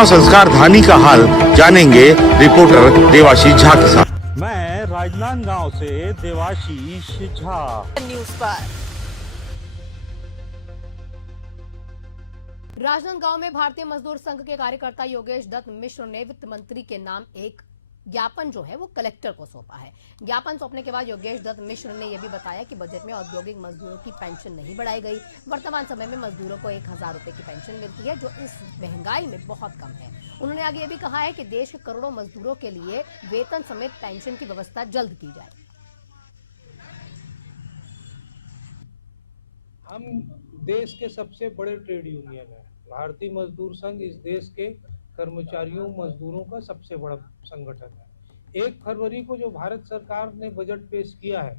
प्रतिमा संस्कार धानी का हाल जानेंगे रिपोर्टर देवाशीष झा के साथ। मैं राजनांदगांव से देवाशीष झा, न्यूज़ पर। राजनांदगांव में भारतीय मजदूर संघ के कार्यकर्ता योगेश दत्त मिश्र ने वित्त मंत्री के नाम एक ज्ञापन जो है वो कलेक्टर को सौंपा है। ज्ञापन सौंपने के बाद योगेश दत्त मिश्र ने यह भी बताया कि बजट में औद्योगिक मजदूरों की पेंशन नहीं बढ़ाई गई। वर्तमान समय में मजदूरों को 1000 रुपए की पेंशन मिलती है, जो इस महंगाई में बहुत कम है। उन्होंने आगे ये भी कहा है कि देश के करोड़ों मजदूरों के लिए वेतन समेत पेंशन की व्यवस्था जल्द की जाए। हम देश के सबसे बड़े ट्रेड यूनियन है। भारतीय मजदूर संघ इस देश के कर्मचारियों मजदूरों का सबसे बड़ा संगठन है। 1 फरवरी को जो भारत सरकार ने बजट पेश किया है,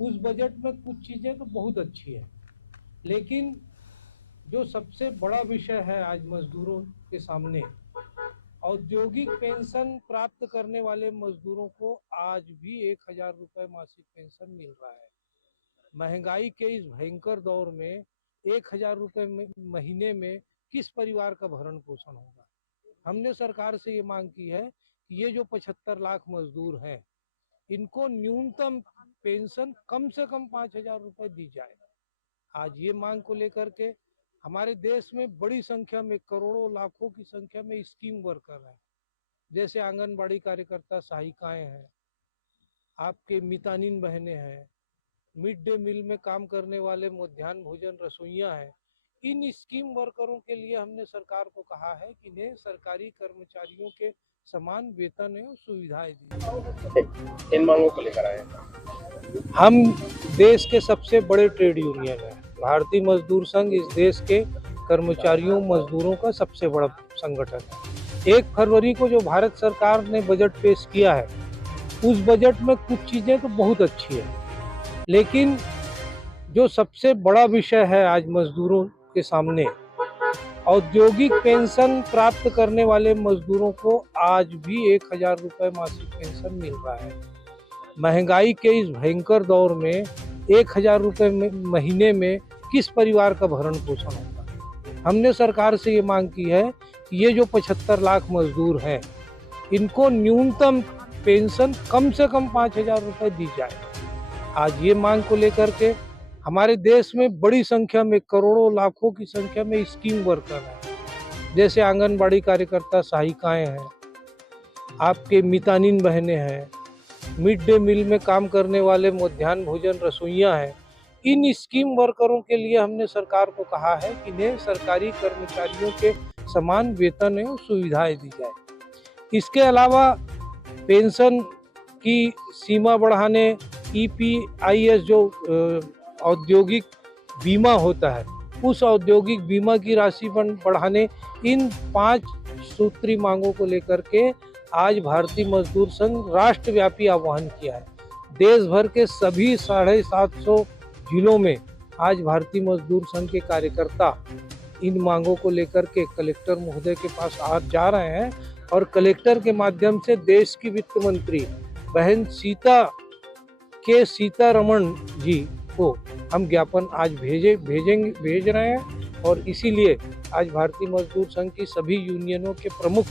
उस बजट में कुछ चीजें तो बहुत अच्छी है, लेकिन जो सबसे बड़ा विषय है आज मजदूरों के सामने, औद्योगिक पेंशन प्राप्त करने वाले मजदूरों को आज भी 1000 रुपए मासिक पेंशन मिल रहा है। महंगाई के इस भयंकर दौर में 1000 रुपए महीने में किस परिवार का भरण पोषण होगा। हमने सरकार से ये मांग की है कि ये जो 75 लाख मजदूर हैं, इनको न्यूनतम पेंशन कम से कम 5000 रुपए दी जाए। आज ये मांग को लेकर के हमारे देश में बड़ी संख्या में, करोड़ों लाखों की संख्या में स्कीम वर्कर हैं, जैसे आंगनबाड़ी कार्यकर्ता, सहायिकाएं हैं, आपके मितानिन बहनें हैं, मिड डे मील में काम करने वाले मध्याह्न भोजन रसोइया हैं। इन स्कीम वर्करों के लिए हमने सरकार को कहा है कि इन्हें सरकारी कर्मचारियों के समान वेतन एवं सुविधाएं दी। इन मांगों को लेकर आए हम देश के सबसे बड़े ट्रेड यूनियन है। भारतीय मजदूर संघ इस देश के कर्मचारियों मजदूरों का सबसे बड़ा संगठन है। 1 फरवरी को जो भारत सरकार ने बजट पेश किया है, उस बजट में कुछ चीजें तो बहुत अच्छी है, लेकिन जो सबसे बड़ा विषय है आज मजदूरों के सामने, औद्योगिक पेंशन प्राप्त करने वाले मजदूरों को आज भी 1000 रुपए मासिक पेंशन मिल रहा है। महंगाई के इस भयंकर दौर में 1000 रुपए महीने में किस परिवार का भरण पोषण होगा। हमने सरकार से ये मांग की है कि ये जो 75 लाख मजदूर हैं, इनको न्यूनतम पेंशन कम से कम 5000 रुपए दी जाए। आज ये मांग को लेकर के हमारे देश में बड़ी संख्या में, करोड़ों लाखों की संख्या में स्कीम वर्कर हैं, जैसे आंगनबाड़ी कार्यकर्ता, सहायिकाएं हैं, आपके मितानिन बहनें हैं, मिड डे मील में काम करने वाले मध्याह्न भोजन रसोइया हैं। इन स्कीम वर्करों के लिए हमने सरकार को कहा है कि इन्हें सरकारी कर्मचारियों के समान वेतन एवं सुविधाएं दी जाए। इसके अलावा पेंशन की सीमा बढ़ाने, EPIS जो औद्योगिक बीमा होता है, उस औद्योगिक बीमा की राशि बढ़ाने, इन 5 सूत्री मांगों को लेकर के आज भारतीय मजदूर संघ राष्ट्रव्यापी आह्वान किया है। देश भर के सभी 750 जिलों में आज भारतीय मजदूर संघ के कार्यकर्ता इन मांगों को लेकर के कलेक्टर महोदय के पास आज जा रहे हैं, और कलेक्टर के माध्यम से देश की वित्त मंत्री बहन सीतारमण जी को हम ज्ञापन आज भेज रहे हैं। और इसीलिए आज भारतीय मजदूर संघ की सभी यूनियनों के प्रमुख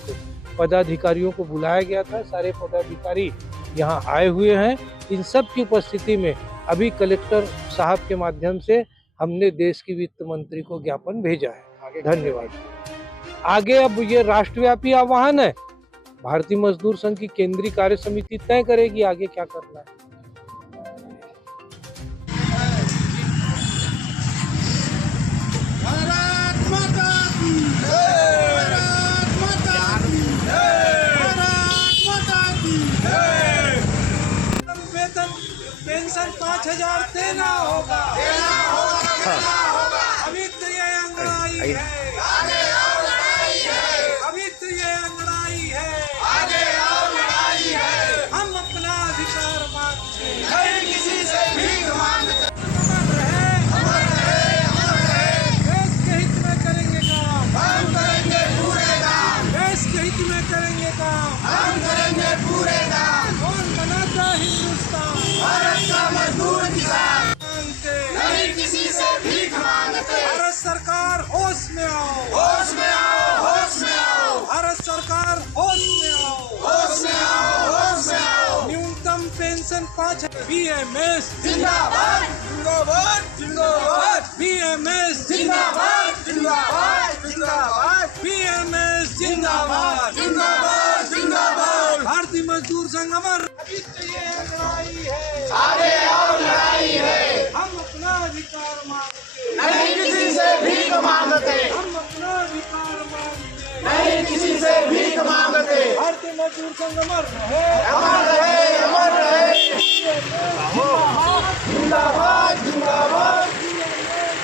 पदाधिकारियों को बुलाया गया था। सारे पदाधिकारी यहाँ आए हुए हैं। इन सब की उपस्थिति में अभी कलेक्टर साहब के माध्यम से हमने देश की वित्त मंत्री को ज्ञापन भेजा है। धन्यवाद। आगे अब ये राष्ट्रव्यापी आह्वान है, भारतीय मजदूर संघ की केंद्रीय कार्य समिति तय करेगी आगे क्या करना है। पेंशन 5000 देना होगा। अभी तो ये अंगड़ाई है, अभी तो ये अंगड़ाई है, हम अपना अधिकार मांगते हैं, किसी से भीख मांगते देश के हित में करेंगे काम, हम करेंगे पूरे काम, देश के हित में करेंगे काम, हम करेंगे पूरे काम। कौन बनाता हिंदुस्तान? भारत का मजदूर किसान। नहीं किसी से भीख मांगते। भारत सरकार होश में आओ। 5 BMS जिंदाबाद जिंदाबाद जिंदाबाद BMS जिंदाबाद जिंदाबाद जिंदाबाद BMS जिंदाबाद जिंदाबाद जिंदाबाद भारतीय मजदूर संघ अमर ये लड़ाई है आगे और लड़ाई है हम अपना अधिकार मांगते नहीं किसी से भीख मांगते हम अपना अधिकार मांगते नहीं किसी से भीख मांगते भारतीय मजदूर संघ अमर रहे अमर रहे अमर रहे जिंदाबाद जिंदाबाद